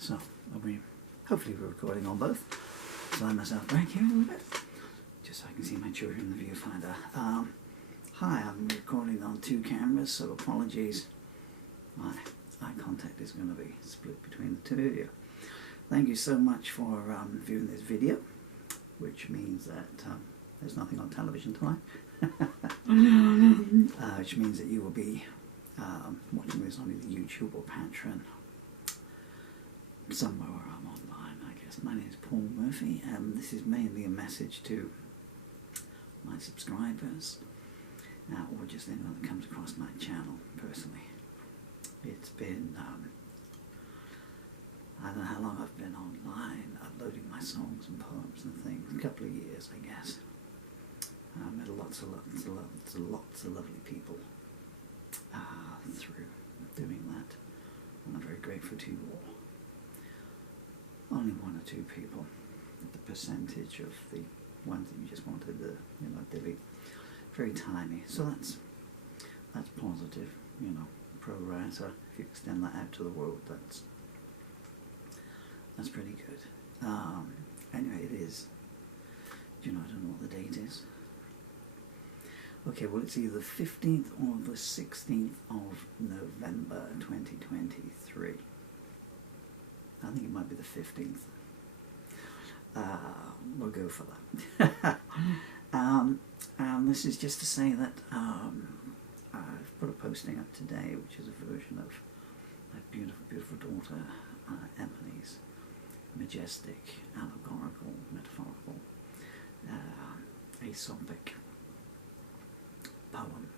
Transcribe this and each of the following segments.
So I'll be hopefully we're recording on both. Slide myself back here a little bit, just so I can see my children in the viewfinder. Hi, I'm recording on two cameras, so apologies. My eye contact is going to be split between the two of you. Thank you so much for viewing this video, which means that there's nothing on television tonight. Which means that you will be watching this on either YouTube or Patreon, somewhere where I'm online, I guess. My name is Paul Murphy, and this is mainly a message to my subscribers, or just anyone that comes across my channel personally. It's been, I don't know how long I've been online uploading my songs and poems and things, a couple of years, I guess. I met lots of lovely people through doing that, and I'm very grateful to you all. Only one or two people, the percentage of the ones that you just wanted to, delete, very tiny. So that's positive, pro rata. If you extend that out to the world, that's pretty good. Anyway, it is. I don't know what the date is. Okay, well, it's either the 15th or the 16th of November 2023. I think it might be the 15th. We'll go for that. This is just to say that I've put a posting up today, which is a version of my beautiful, beautiful daughter, Emily's majestic, allegorical, metaphorical, aesopic poem.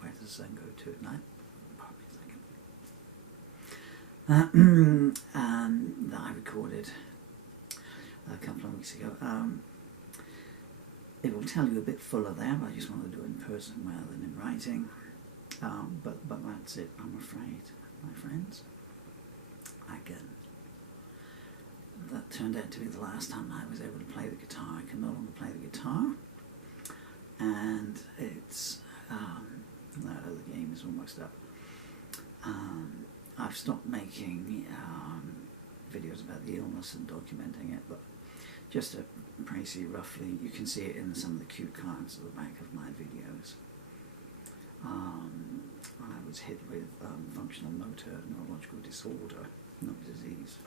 Where does the sun go to at night? That I recorded a couple of weeks ago. It will tell you a bit fuller there, but I just want to do it in person rather than in writing. But that's it, I'm afraid, my friends. Again, that turned out to be the last time I was able to play the guitar. I can no longer play the guitar, and it's the game is almost up. I've stopped making videos about the illness and documenting it, but just to praise you roughly, you can see it in some of the cue cards at the back of my videos. I was hit with functional motor neurological disorder, not disease,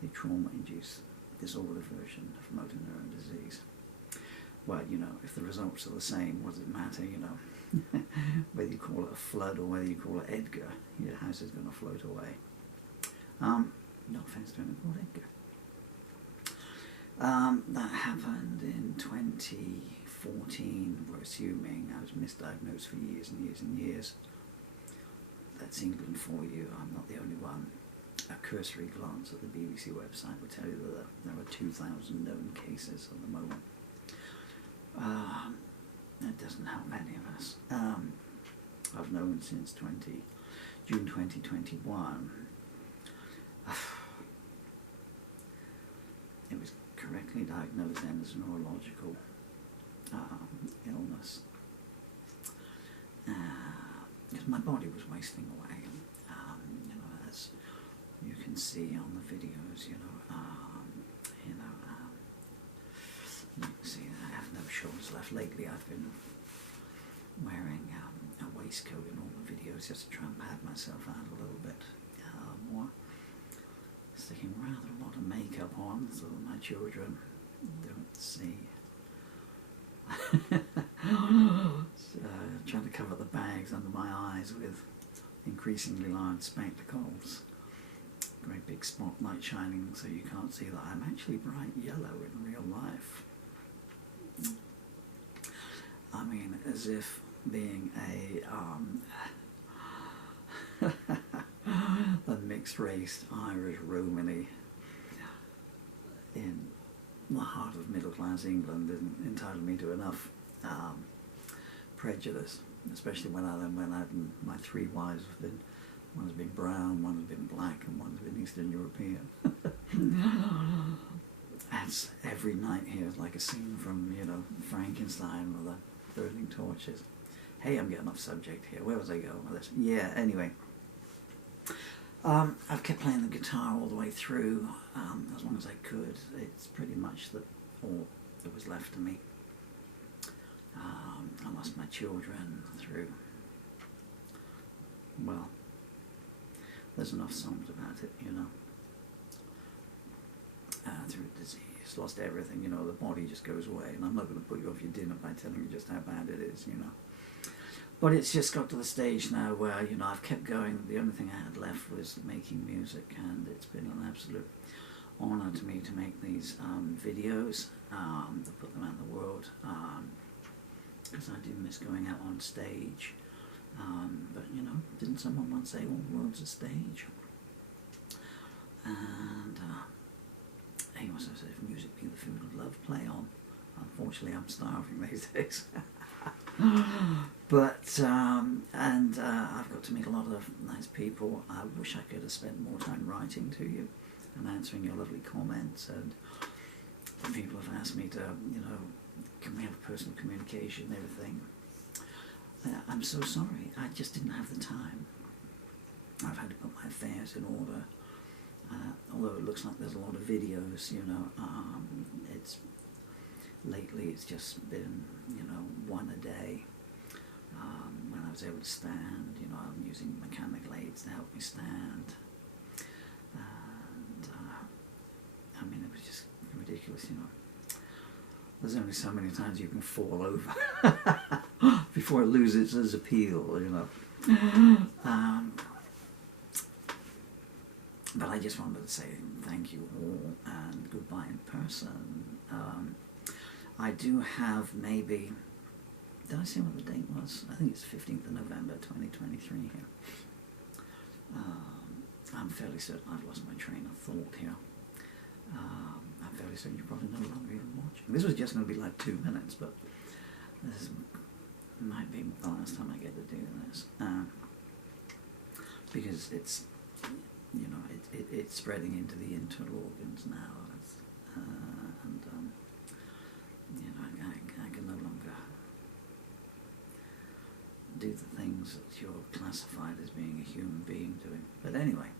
the trauma-induced disorder version of motor neuron disease. Well, if the results are the same, what does it matter, whether you call it a flood or whether you call it Edgar, your house is going to float away. No offense to anyone called Edgar. That happened in 2014, we're assuming. I was misdiagnosed for years and years and years. That's England for you, I'm not the only one. A cursory glance at the BBC website will tell you that there are 2,000 known cases at the moment. That doesn't help any of us. I've known since June 2021. It was correctly diagnosed then as a neurological illness. Because my body was wasting away. As you can see on the videos, you can see I have no shorts left. Lately I've been wearing a waistcoat in all the videos just to try and pad myself out a little bit more. Sticking rather a lot of makeup on so that my children don't see. Trying to cover the bags under my eyes with increasingly large spectacles. Great big spotlight shining so you can't see that I'm actually bright yellow in real life. I mean, as if being a mixed-race Irish Romany in the heart of middle-class England didn't entitle me to enough prejudice, especially when my three wives have been, one has been brown, one has been black, and one has been Eastern European. That's every night here is like a scene from, Frankenstein with the burning torches. Hey, I'm getting off subject here. Where was I going with this? Yeah, anyway. I've kept playing the guitar all the way through, as long as I could. It's pretty much all that was left of me. I lost my children through, well, there's enough songs about it, you know. Through disease, lost everything, you know, the body just goes away. And I'm not going to put you off your dinner by telling you just how bad it is, you know. But it's just got to the stage now where, you know, I've kept going. The only thing I had left was making music, and it's been an absolute honour to me to make these videos, to put them out in the world, because I do miss going out on stage. But, you know, didn't someone once say, all the world's a stage? And he also said, if music be the food of love, play on. Unfortunately, I'm starving these days. But, I've got to meet a lot of nice people. I wish I could have spent more time writing to you and answering your lovely comments. And people have asked me to, you know, can we have personal communication and everything. I'm so sorry. I just didn't have the time. I've had to put my affairs in order. Although it looks like there's a lot of videos, you know, lately it's just been, you know, one a day. When I was able to stand, you know, I'm using mechanical aids to help me stand. And, I mean, it was just ridiculous, you know. There's only so many times you can fall over before it loses its appeal, you know. But I just wanted to say thank you all and goodbye in person. I do have maybe, did I say what the date was? I think it's 15th of November 2023 here. I'm fairly certain I've lost my train of thought here. I'm fairly certain you're probably no longer even watching. This was just going to be like 2 minutes, but this might be the last time I get to do this. Because it's, you know, it's spreading into the internal organs now, and you know, I can no longer do the things that you're classified as being a human being doing. But anyway,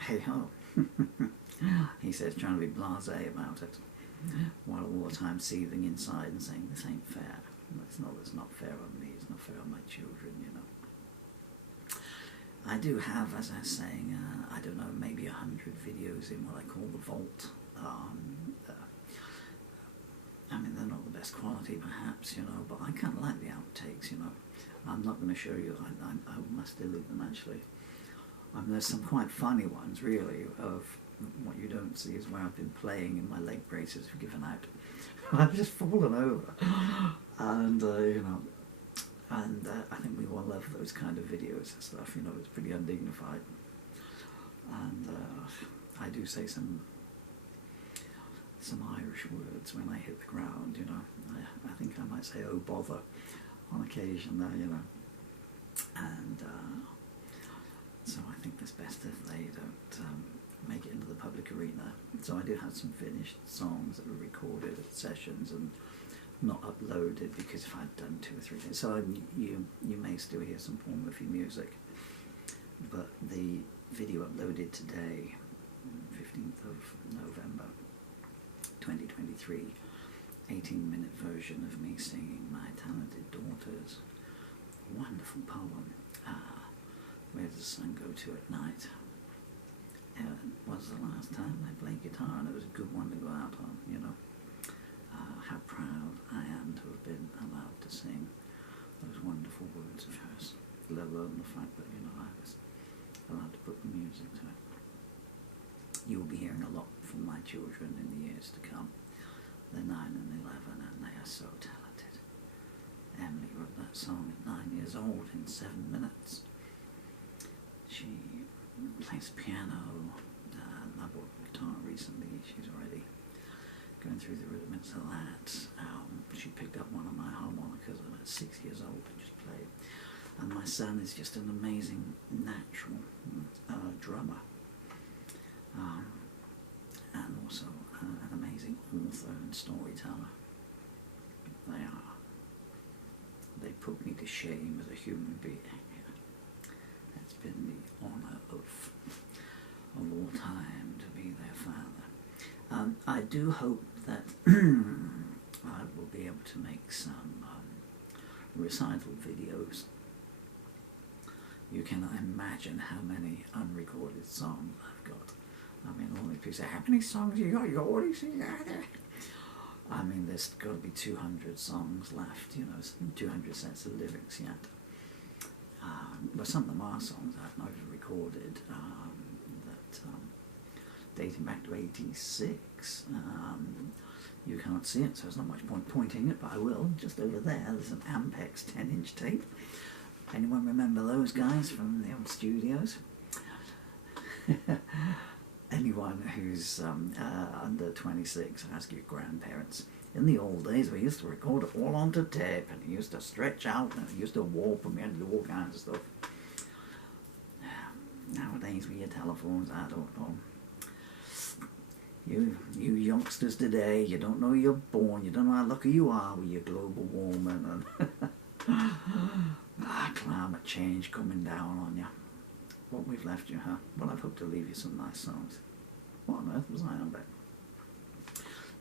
hey ho, he says, trying to be blasé about it, while all the time seething inside and saying, this ain't fair. It's not fair on me, it's not fair on my children, you know. I do have, as I was saying, I don't know, maybe 100 videos in what I call the vault. I mean, they're not the best quality, perhaps, you know, but I kind of like the outtakes, you know. I'm not going to show you, I must delete them, actually. There's some quite funny ones, really, of what you don't see is where I've been playing and my leg braces have given out. I've just fallen over. And, you know, and I think we all love those kind of videos and stuff, you know, it's pretty undignified. And I do say some Irish words when I hit the ground, you know. I think I might say, oh bother, on occasion there, you know. And so I think it's best if they don't make it into the public arena. So I do have some finished songs that were recorded at sessions and not uploaded, because if I'd done 2 or 3 things, so you may still hear some Paul Murphy music, but the video uploaded today, 15th of November 2023, 18-minute version of me singing My Talented Daughters, a wonderful poem, Where Does the Sun Go To at Night. It was the last time I played guitar, and it was a good one to go out on, you know. How proud I am to have been allowed to sing those wonderful words of hers, let alone the fact that, you know, I was allowed to put the music to it. You will be hearing a lot from my children in the years to come. They're 9 and 11, and they are so talented. Emily wrote that song at 9 years old in 7 minutes. She plays piano, I bought a guitar recently. She's already going through the rudiments of that. She picked up one of my harmonicas at 6 years old and just played. And my son is just an amazing natural drummer, and also an amazing author and storyteller. they put me to shame as a human being. It's been the honour of all time to be their father. I do hope that I will be able to make some recital videos. You cannot imagine how many unrecorded songs I've got. I mean, all these people say, how many songs you got? You got all these things out there? I mean, there's got to be 200 songs left, you know, 200 sets of lyrics yet. But some of them are songs I've not even recorded, that dating back to '86. You can't see it, so there's not much point pointing it, but I will. Just over there's an Ampex 10-inch tape. Anyone remember those guys from the old studios? Anyone who's under 26, ask your grandparents. In the old days, we used to record it all onto tape, and it used to stretch out, and it used to warp, and we had to do all kinds of stuff. Nowadays, with your telephones, I don't know. You youngsters today, you don't know you're born, you don't know how lucky you are with your global warming and climate change coming down on you. What we've left you, huh? Well, I've hoped to leave you some nice songs. What on earth was I on about?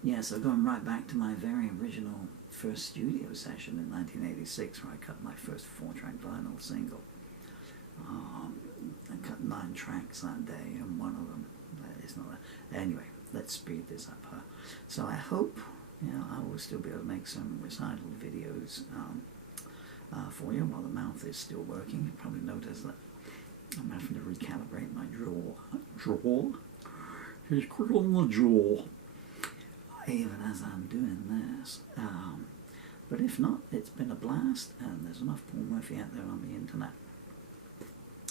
Yeah, so going right back to my very original first studio session in 1986, where I cut my first 4-track vinyl single. I cut 9 tracks that day, and one of them is not that. Anyway, let's speed this up, huh? So I hope, you know, I will still be able to make some recital videos for you while the mouth is still working. You probably notice that I'm having to recalibrate my jaw. He's crickling the jaw. Even as I'm doing this. But if not, it's been a blast, and there's enough Paul Murphy out there on the internet.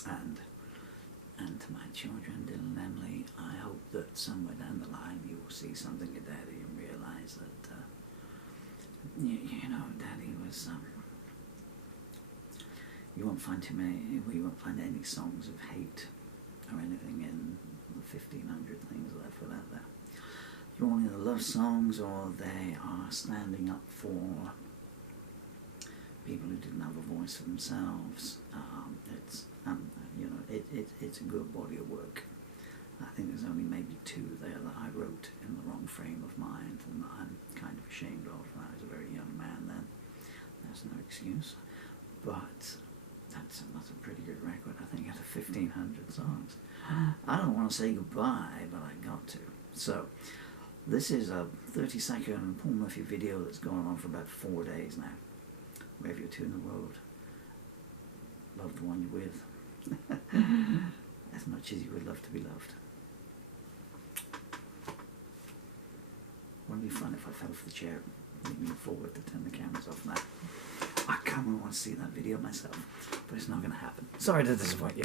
And to my children, Dylan and Emily, I hope that somewhere down the line you will see something of Daddy and realise that, you know, Daddy was, you won't find any songs of hate or anything in the 1,500 things that I've put out there. They're all either love songs, or they are standing up for people who didn't have a voice for themselves. It's a good body of work. I think there's only maybe 2 there that I wrote in the wrong frame of mind, and that I'm kind of ashamed of. I was a very young man then. There's no excuse. But that's a pretty good record. I think out of 1,500 songs. I don't want to say goodbye, but I got to. So, this is a 30-second Paul Murphy video that's gone on for about 4 days now. Wherever you're to in the world, love the one you're with. As much as you would love to be loved. Wouldn't it be fun if I fell off the chair, leaning forward to turn the cameras off now? I kind of want to see that video myself, but it's not going to happen. Sorry to disappoint you.